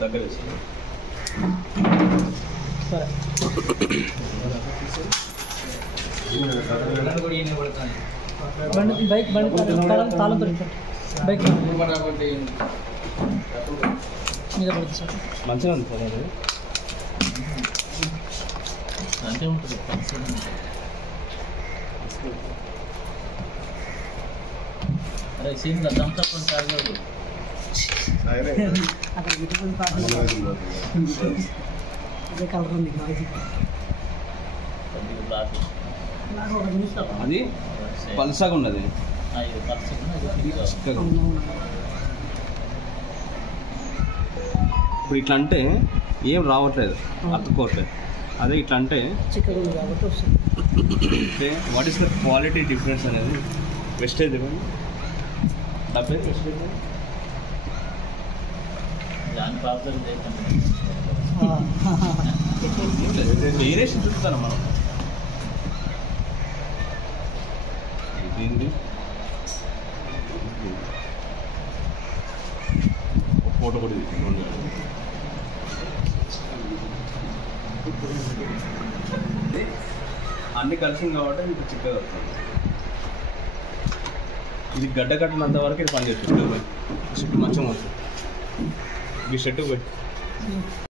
దగ్గర సరే bike తాళంతో bike మీద పడుతుంది సార్ మంచిగా ఉంది సార్ అది అంతే ఉంటుంది అరే సీన్ థమ్స్ అప్ తాగలేదు అక్కడ అదే కలర్ ఉంది అది పల్సగా ఉన్నది ఇప్పుడు ఇట్లా అంటే ఏం రావట్లేదు అతుక్కోవట్లేదు అదే ఇట్లా అంటే చిక్కగా ఉంది కాబట్టి వస్తుంది. What is the quality difference అనేది వెస్టేజ్ ఇవ్వండి డబ్బే వెస్టేజ్ దాని ప్రాబ్లం వేరియేషన్ చూస్తాను మనం దీన్ని ఫోటో కూడా తీసుకోండి అన్ని కలిసింది కాబట్టి మీకు చిక్కగా వస్తుంది ఇది గడ్డ కట్టినంత వరకు ఇది పనిచేస్తుంది చుట్టూ మంచిగా వస్తుంది ఈ షర్టు పెట్టి